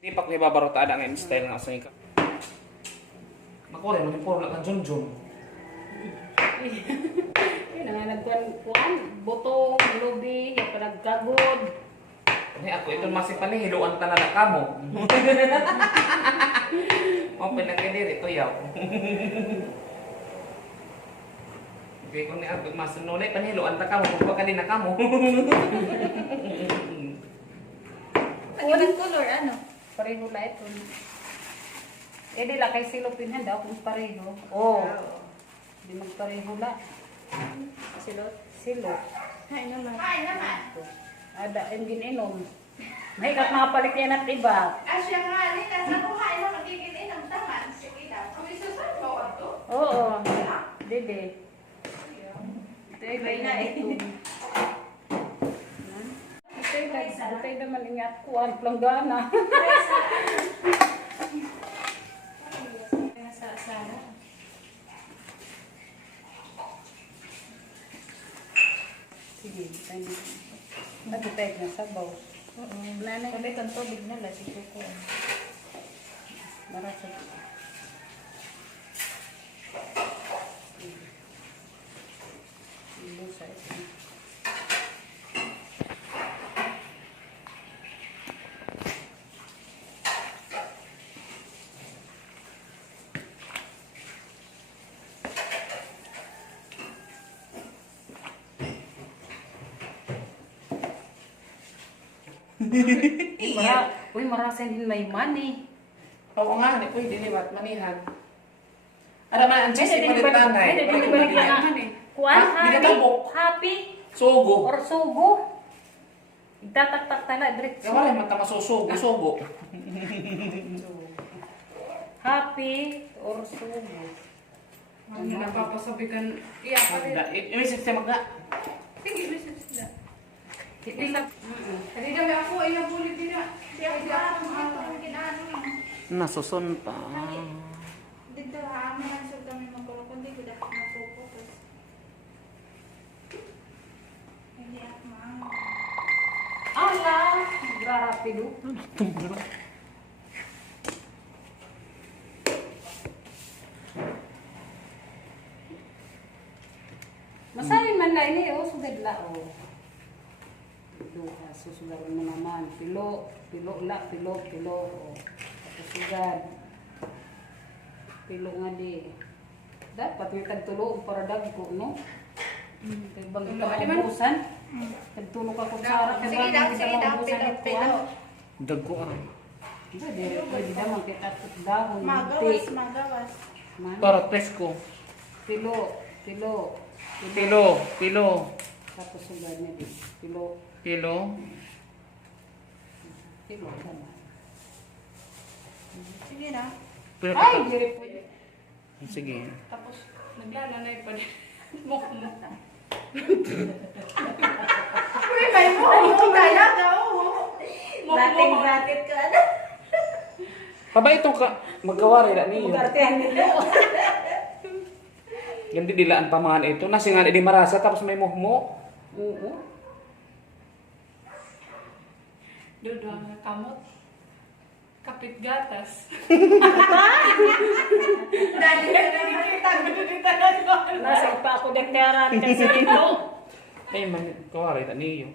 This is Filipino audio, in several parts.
Di pa ko ibabarot ada nga style nga sa ika. Makore mo puro lang junjun. Yun nga nagkuhan, butong, lubi, yung panagkagod. Ni ako ito masipali hiluan ta na kamo. Mo pinagdiri to yaw. Kaya kung ni ako masunulay panhiluan ta kamo kung baka din na kamo. Ang ibang color, ano? Pareho la ito. Eh di la kay silupin daw kung pareho. Oh. Di magpareho la. Silot. Silop. Hay naman. Ada ang gininom. May kat makapalit yan at iba. Asya nga, rin. Nasa kuhain mo, magiging inang taman. Sige na. Kung isusun mo, ito. Oo. Dede. Ito ay May na eh. Ito ay naman ingat ko. Ang planggana. Nasa sana. Sige. Nagtiteg na sabaw. Oo. Nanay. Sabi itong tubig na lang, si Kuko. Marasa. Busa ito. Uy, marasa din may money. Oo nga, ni pwede ni wat manihan. Ada man ang chisi Pwede palit tanay. Pwede din balik lanahan eh. Kuan, Ha? Di ka happy, tabok. happy, Sugo. or sugo. Igtatak-tak tala, diretso. Kaya wala man ta masusugo, sugo. Happy or sugo. Ano napapasabikan? Iya, Magda. Ini sistem magda. sige, message sila. Hindi na. Kasi dami ako, iya bulit din na. Di ako ang ginano. Nasusun pa. Dito ha, may answer kami magkulong. Kundi ko dapat napuputos. Hindi ako maang. Ala! Rapido. Masahin man na ini, oh, sugad la, oh. Duha, susugaran mo naman. Pilo, pilo la, pilo, oh. Sugad. Pilo nga di. Dapat may tagtulo para dagko, no? Kaya bang Tulo, ito di man? maubusan? Tagtulo ka kung sarap. Sige daw, sige daw, pilo. Dagko ah. Pwede naman kita dahon. Magawas, magawas. Para presko. Pilo, pilo. Pilo, pilo. Tapos sugad na di. Pilo, Kilo. pilo. Tama. Sige na. Pilo. Ay, diri po. Sige. Tapos, naglalanay pa din. Mukmuk. Uy, may mukmuk kaya daw. Bratit ka na. Paba ito ka magkawari na niyo. Ugartihan nito. Hindi dilaan pamahan ito. Nasi nga di marasa tapos may muhmo. Oo. Dodo ang kamot. Kapit gatas. Dali na nakikita ko dito na doon. Nasa pa ako dektaran kasi ito. Ay man kawari na niyo.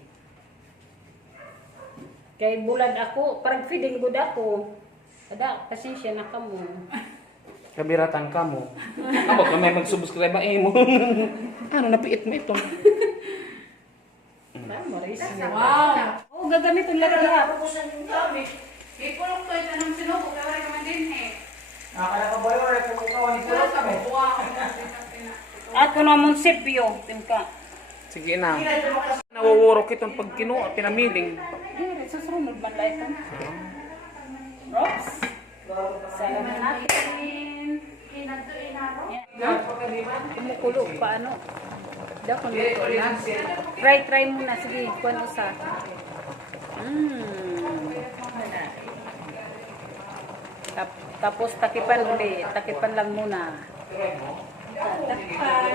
Kay bulad ako, parang feeding good ako. Ada, pasensya na ka mo. Kabiratan ka mo. Amo ka may mag-subscribe ba mo. Ano napiit mo ito? Wow! Oh, gagamit ulit lahat. Ipulong ko ito ng sinubo. Kaya naman din eh. Akala ka ba yun? Kung ikaw ni Pulot kami. At kung naman sipyo, timka. Sige na. Nawawurok itong pag pinamiling. Hindi, susunod man lang ito. Rops. Salamat natin. Kumukulo pa ano. Dapat luto na. Try muna. Sige, kuwan usa. Tapos takipan uli. Takipan lang muna. Takipan.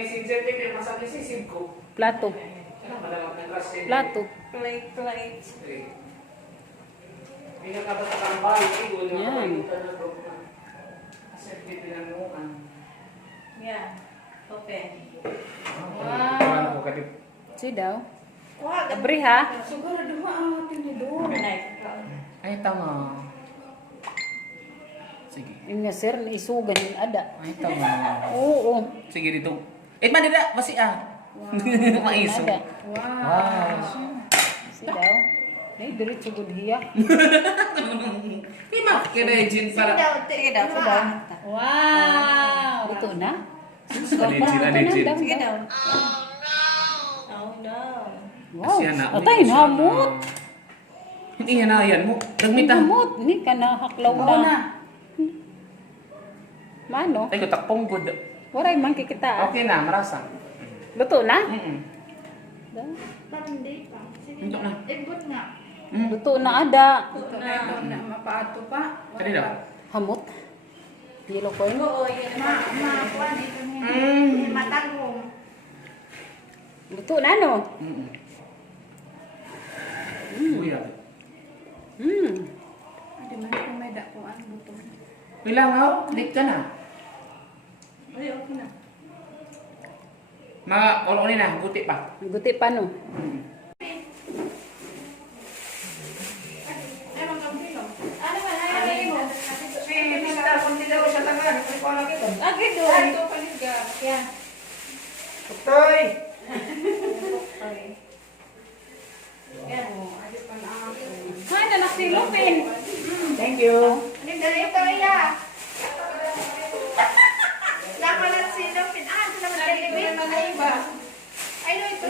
messenger, pero masak isisip ko. Plato. Ano madawag ng trust din? Plato. Plate. Pinakabata kang bahay, wala Yan. ka ikutan na bro. Kasi pinanungan. Yeah. Open. Ano ko kadip? Si daw. Wah, Abri ha. siguro duha tinidor. Ay, tama. Sige. Yung nga sir, isugan yung ada. Ay, tama. Oo. Sige dito. Manila, basi ah. Maiso. Ada. Wow. Si daw. Ay, diretso gud hiya. Di ba? Kaya Jin para. Sige daw. Wow. Ito na. Legit. Sige daw. Oh no. Wow. Siya na. Atay, hamot. Hindi yan na yan mo. Dagmita. Hamot. Ni ka na haklaw na. Mano? Ay, takpong good. Waray man kikita. Okay na, marasa. Luto na? Da. Hindi pa. Sige Ito na. Ibot nga. Luto na ada. Na mapaato pa. Kali daw. Hamot. Yellow corn. Oo, yun. Kuan ito ni. Matagong. Luto na no? Kuya. Di man ko may dakuan buto. Bilang ako, lit ka na. Ay, okay na. Mga ulo na, buti pa. Guti pa no? Ay, magkampilo. Ano ba? Ay, mo. Si Mr. Kunti daw sa taga. Ito ko lang ito. Lagi doon. Ay, ito paliga. Yan. Tutoy! Yan. Hay na nasilupin. Thank you. Dito iya. Nakalat si Lupin. Ah, ito naman kay Libin. Ay, no, ito.